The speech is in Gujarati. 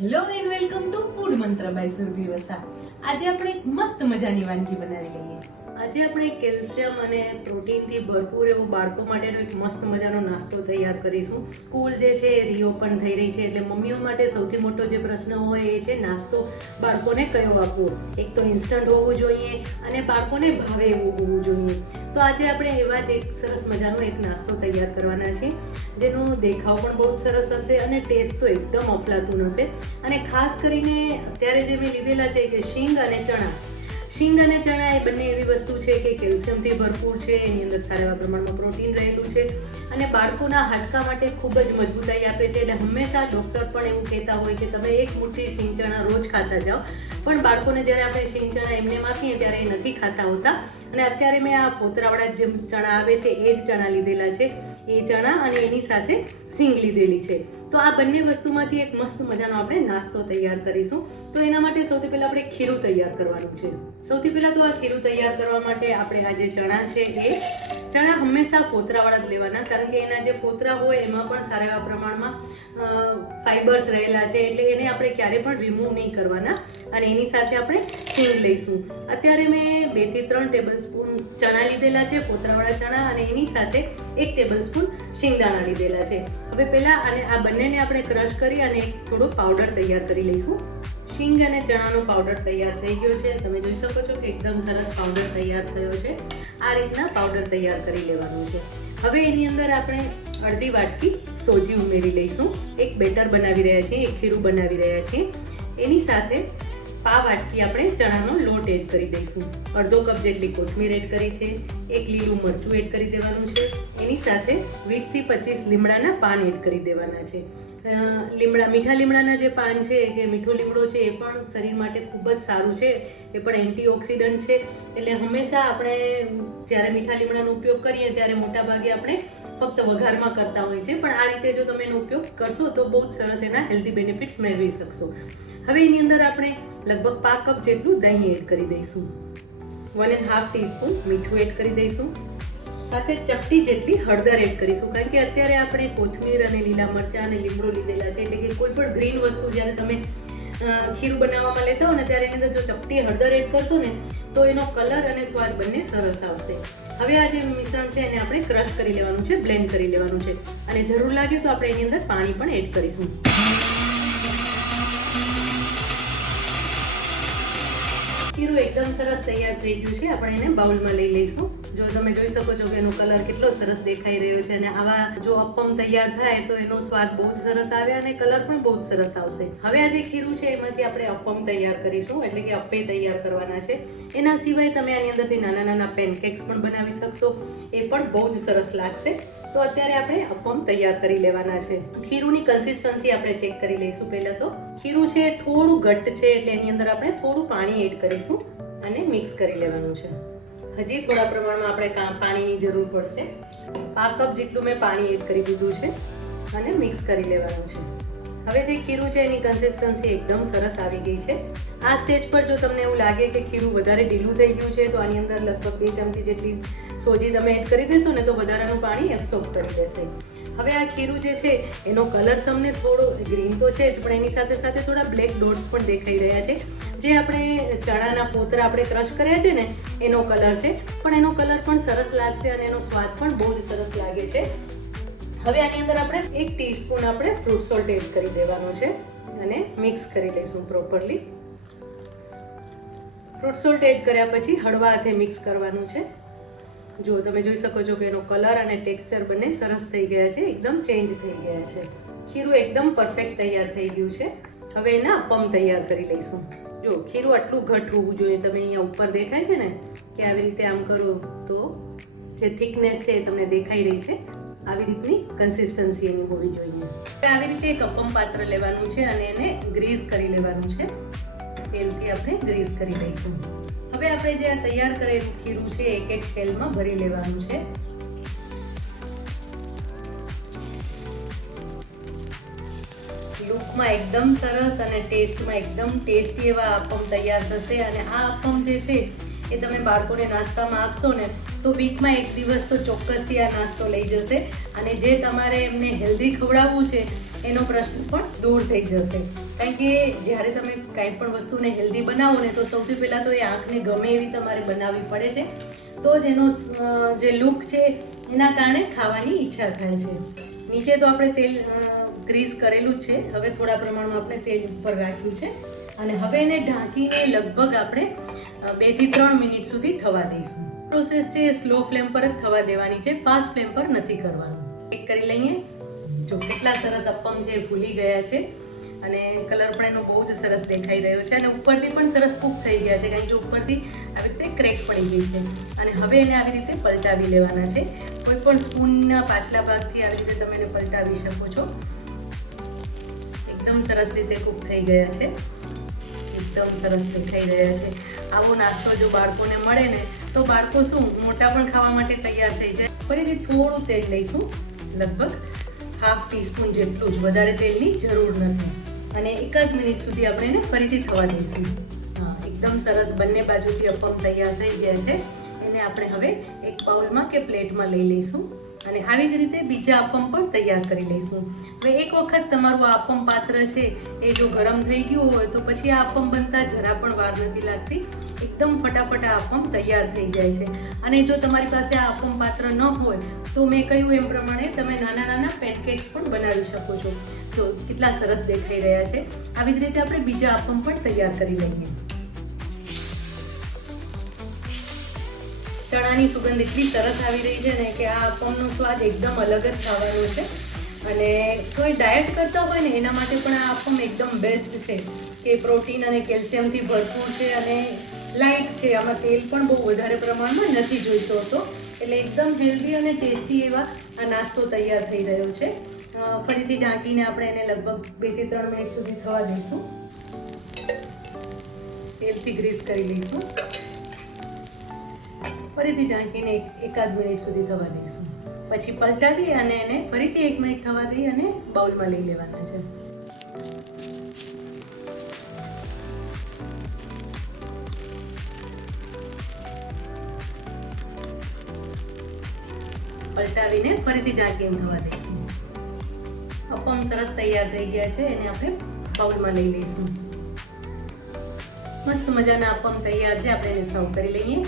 Hello and welcome to food મંત્ર બાય સુરભી વસા. આજે આપણે એક મસ્ત મજાની વાનગી બનાવી લઈએ. આજે આપણે કેલ્શિયમ અને પ્રોટીનથી ભરપૂર એવો બાળકો માટેનો એક મસ્ત મજાનો નાસ્તો તૈયાર કરીશું. સ્કૂલ જે છે એ રીઓપન થઈ રહી છે, એટલે મમ્મીઓ માટે સૌથી મોટો જે પ્રશ્ન હોય એ છે નાસ્તો બાળકોને કયો આપવો. એક તો ઇન્સ્ટન્ટ હોવું જોઈએ અને બાળકોને ભાવે એવું હોવું જોઈએ. તો આજે આપણે એવા જ એક સરસ મજાનો એક નાસ્તો તૈયાર કરવાના છે, જેનો દેખાવ પણ બહુ સરસ હશે અને ટેસ્ટ તો એકદમ અફલાતું હશે. અને ખાસ કરીને અત્યારે જે મેં લીધેલા છે કે શીંગ અને ચણા. શીંગ અને ચણા એ બંને એવી વસ્તુ છે કે કેલ્શિયમથી ભરપૂર છે, એની અંદર સારા એવા પ્રમાણમાં પ્રોટીન રહેલું છે અને બાળકોના હાડકા માટે ખૂબ જ મજબૂતાઈ આપે છે. એટલે હંમેશા ડૉક્ટર પણ એવું કહેતા હોય કે તમે એક મુઠ્ઠી શીંગ ચણા રોજ ખાતા જાઓ, પણ બાળકોને જ્યારે આપણે શીંગ ચણા એમને આપીએ ત્યારે એ નથી ખાતા હોતા. અને અત્યારે મેં આ ફોતરાવાળા જે ચણા આવે છે એ જ ચણા લીધેલા છે, એ ચણા અને એની સાથે શીંગ લીધેલી છે. તો આ બંને વસ્તુમાંથી એક મસ્ત મજાનો આપણે નાસ્તો તૈયાર કરીશું. તો એના માટે સૌથી પહેલાં આપણે ખીરું તૈયાર કરવાનું છે. સૌથી પહેલાં તો આ ખીરું તૈયાર કરવા માટે આપણે આ જે ચણા છે એ ચણા હંમેશા ફોતરાવાળા જ લેવાના, કારણ કે એના જે ફોતરા હોય એમાં પણ સારા એવા પ્રમાણમાં ફાઈબર્સ રહેલા છે, એટલે એને આપણે ક્યારે પણ રિમૂવ નહીં કરવાના. અને એની સાથે આપણે શીંગ લઈશું. અત્યારે મેં 2 થી 3 ટેબલસ્પૂન ચણા લીધેલા છે, ફોતરાવાળા ચણા, અને એની સાથે 1 ટેબલસ્પૂન શીંગદાણા લીધેલા છે. હવે પહેલાં અને આ બંનેને આપણે ક્રશ કરી અને એક થોડો પાવડર તૈયાર કરી લઈશું. શીંગ અને ચણાનો પાવડર તૈયાર થઈ ગયો છે. તમે જોઈ શકો છો કે એકદમ સરસ પાવડર તૈયાર થયો છે. આ રીતના પાવડર તૈયાર કરી લેવાનું છે. હવે એની અંદર આપણે અડધી વાટકી સોજી ઉમેરી લઈશું. એક બેટર બનાવી રહ્યા છીએ, એક ખીરું બનાવી રહ્યા છીએ. એની સાથે પા વાટકી આપણે ચણાનો લોટ એડ કરી દઈશું. અડધો કપ જેટલી કોથમીર એડ કરી છે, એક લીલું મરચું એડ કરી દેવાનું છે. એની સાથે 20 થી 25 લીમડાના પાન એડ કરી દેવાના છે. મીઠા લીમડાના જે પાન છે કે મીઠો લીમડો છે એ પણ શરીર માટે ખૂબ જ સારું છે, એ પણ એન્ટીઓક્સિડન્ટ છે. એટલે હંમેશા આપણે જ્યારે મીઠા લીમડાનો ઉપયોગ કરીએ ત્યારે મોટાભાગે આપણે ફક્ત વઘારમાં કરતા હોઈએ છીએ, પણ આ રીતે જો તમે એનો ઉપયોગ કરશો તો બહુ જ સરસ એના હેલ્ધી બેનિફિટ્સ મેળવી શકશો. હવે એની અંદર આપણે લગભગ 5 કપ જેટલું દહીં એડ કરી દઈશું. 1.5 ટીસ્પૂન મીઠું એડ કરી દઈશું. સાથે ચપટી જેટલી હળદર એડ કરીશું, કારણ કે અત્યારે આપણે કોથમીર અને લીલા મરચાં અને લીમડો લીધેલા છે, એટલે કે કોઈ પણ ગ્રીન વસ્તુ જ્યારે તમે ખીરું બનાવવામાં લેતા હો ને ત્યારે એની અંદર જો ચપટી હળદર એડ કરશો ને તો એનો કલર અને સ્વાદ બંને સરસ આવશે. હવે આ જે મિશ્રણ છે એને આપણે ક્રશ કરી લેવાનું છે, બ્લેન્ડ કરી લેવાનું છે, અને જરૂર લાગે તો આપણે એની અંદર પાણી પણ એડ કરીશું. ખીરું એકદમ સરસ તૈયાર થઈ ગયું છે. આપણે એને બાઉલમાં લઈ લઈશું. જો તમે જોઈ શકો છો કે એનો કલર કેટલો સરસ દેખાઈ રહ્યો છે, અને આવા જો અપ્પમ તૈયાર થાય તો એનો સ્વાદ બહુ જ સરસ આવે અને કલર પણ બહુ જ સરસ આવશે. હવે આ જે ખીરું છે એમાંથી આપણે અપ્પમ તૈયાર કરીશું, એટલે કે અપ્પે તૈયાર કરવાના છે. એના સિવાય તમે આની અંદરથી નાના નાના પેનકેક્સ પણ બનાવી શકશો, એ પણ બહુ જ સરસ લાગશે. તો અત્યારે આપણે અપ્પમ તૈયાર કરી લેવાના છે. ખીરુંની કન્સિસ્ટન્સી આપણે ચેક કરી લઈશું. પહેલા તો ખીરું છે થોડું ઘટ્ટ છે, એટલે એની અંદર આપણે થોડું પાણી એડ કરીશું અને મિક્સ કરી લેવાનું છે. હજી થોડા પ્રમાણમાં આપણે પાણીની જરૂર પડશે. 5 કપ જેટલું મેં પાણી એડ કરી દીધું છે અને મિક્સ કરી લેવાનું છે. હવે જે ખીરું છે એની કન્સિસ્ટન્સી એકદમ સરસ આવી ગઈ છે. આ સ્ટેજ પર જો તમને એવું લાગે કે ખીરું વધારે ઢીલું થઈ ગયું છે તો આની અંદર લગભગ 2 ચમચી જેટલી સોજી તમે એડ કરી દેશો ને તો વધારાનું પાણી એબ્સોર્બ કરી દેશે. હવે આ ખીરું જે છે એનો કલર તમને થોડો ગ્રીન તો છે જ, પણ એની સાથે સાથે થોડા બ્લેક ડોટ્સ પણ દેખાઈ રહ્યા છે. જે આપણે ચણાના ફોતરા આપણે ક્રશ કર્યા છે ને એનો કલર છે, પણ એનો કલર પણ સરસ લાગશે અને એનો સ્વાદ પણ બહુ જ સરસ લાગે છે. હવે આની અંદર આપણે 1 ટીસ્પૂન આપણે ફ્રૂટ સોલ્ટ એડ કરી દેવાનો છે અને મિક્સ કરી લઈશું પ્રોપરલી. ફ્રૂટ સોલ્ટ એડ કર્યા પછી હળવા હાથે મિક્સ કરવાનું છે. જો તમે જોઈ શકો છો કે એનો કલર અને ટેક્સચર બંને સરસ થઈ ગયા છે, એકદમ ચેન્જ થઈ ગયા છે. ખીરું એકદમ પરફેક્ટ તૈયાર થઈ ગયું છે. હવે એના અપ્પમ તૈયાર કરી લઈશું. જો ખીરું આટલું ઘટ હોવું જોઈએ. તમે અહીંયા ઉપર દેખાય છે ને કે આવી રીતે આમ કરો તો જે થિકનેસ છે એ તમને દેખાઈ રહી છે. આવી રીતની કન્સિસ્ટન્સી એની હોવી જોઈએ. આવી રીતે એક અપ્પમ પાત્ર લેવાનું છે અને એને ગ્રીસ કરી લેવાનું છે. તેલથી આપણે ગ્રીસ કરી લઈશું. હવે આપણે જે આ તૈયાર કરેલું ખીરું છે એક એક શેલમાં ભરી લેવાનું છે. લુકમાં એકદમ સરસ અને ટેસ્ટમાં એકદમ ટેસ્ટી એવા અપ્પમ તૈયાર થશે. અને આ અપ્પમ જે છે એ તમે બાળકોને નાસ્તામાં આપશો ને તો વીકમાં 1 દિવસ તો ચોક્કસથી આ નાસ્તો લઈ જશે. અને જે તમારે એમને હેલ્ધી ખવડાવવું છે એનો પ્રશ્ન પણ દૂર થઈ જશે. કારણ કે જ્યારે તમે કાંઈ પણ વસ્તુને હેલ્ધી બનાવો ને તો સૌથી પહેલાં તો એ આંખને ગમે એવી તમારે બનાવવી પડે છે, તો જ એનો જે લુક છે એના કારણે ખાવાની ઈચ્છા થાય છે. નીચે તો આપણે તેલ ગ્રીસ કરેલું જ છે. હવે થોડા પ્રમાણમાં આપણે તેલ ઉપર રાખ્યું છે અને હવે એને ઢાંકીને લગભગ આપણે 2 થી 3 મિનિટ સુધી થવા દઈશું. પ્રોસેસ છે એ સ્લો ફ્લેમ પર જ થવા દેવાની છે, ફાસ્ટ ફ્લેમ પર નથી કરવાનું. ચેક કરી લઈએ. જો કેટલા સરસ અપમ છે એ ફૂલી ગયા છે અને કલર પણ એનો બહુ જ સરસ દેખાઈ રહ્યો છે અને ઉપરથી પણ સરસ કૂક થઈ ગયા છે, કારણ કે ઉપરથી આવી રીતે ક્રેક પડી ગઈ છે. અને હવે એને આવી રીતે પલટાવી લેવાના છે. કોઈ પણ સ્પૂનના પાછલા ભાગથી આવી રીતે તમે એને પલટાવી શકો છો. એકદમ સરસ રીતે કૂક થઈ ગયા છે, એકદમ સરસ દેખાઈ રહ્યા છે. આવો નાસ્તો જો બાળકોને મળે ને તો બાળકો શું મોટા પણ ખાવા માટે તૈયાર થઈ જાય. ફરીથી થોડું તેલ લઈશું, લગભગ ½ ટીસ્પૂન જેટલું જ, વધારે તેલની જરૂર નથી. અને 1 મિનિટ સુધી આપણે એને ફરીથી થવા દઈશું. હા, એકદમ સરસ બંને બાજુથી અપમ તૈયાર થઈ ગયા છે. એને આપણે હવે એક બાઉલમાં કે પ્લેટમાં લઈ લઈશું અને આવી જ રીતે બીજા અપમ પણ તૈયાર કરી લઈશું. હવે એક વખત તમારું આ અપમ પાત્ર છે એ જો ગરમ થઈ ગયું હોય તો પછી આ અપમ બનતા જરા પણ વાર નથી લાગતી. એકદમ ફટાફટ આ અપમ તૈયાર થઈ જાય છે. અને જો તમારી પાસે આ અપમ પાત્ર ન હોય તો મેં કહ્યું એમ પ્રમાણે તમે નાના નાના પેનકેક્સ પણ બનાવી શકો છો. તો કેટલા સરસ દેખાઈ રહ્યા છે. આવી જ રીતે આપણે બીજા અપમ પણ તૈયાર કરી લઈએ. ચણાની સુગંધ એટલી સરસ આવી રહી છે ને કે આ અપમનો સ્વાદ એકદમ અલગ જ ખાવાનો છે. અને કોઈ ડાયટ કરતા હોય ને એના માટે પણ આ અપમ એકદમ બેસ્ટ છે કે પ્રોટીન અને કેલ્શિયમથી ભરપૂર છે અને લાઇટ છે. આમાં તેલ પણ બહુ વધારે પ્રમાણમાં નથી જોઈતો હતો, એટલે એકદમ હેલ્ધી અને ટેસ્ટી એવા આ નાસ્તો તૈયાર થઈ રહ્યો છે. ફરીથી ઢાંકીને આપણે એને લગભગ 2 થી 3 મિનિટ સુધી થવા દઈશું. તેલથી ગ્રીસ કરી લઈશું. ફરીથી ઢાંકીને 1 મિનિટ સુધી થવા દઈશું. પછી પલટાવી અને એને ફરીથી 1 મિનિટ થવા દઈ અને બાઉલમાં લઈ લેવાના છે. પલટાવીને ફરીથી ઢાંકીને થવા દઈશું. અપમ સરસ તૈયાર થઈ ગયા છે. એને આપણે બાઉલમાં લઈ લઈશું. મસ્ત મજાના અપમ તૈયાર છે. આપણે એને સર્વ કરી લઈએ.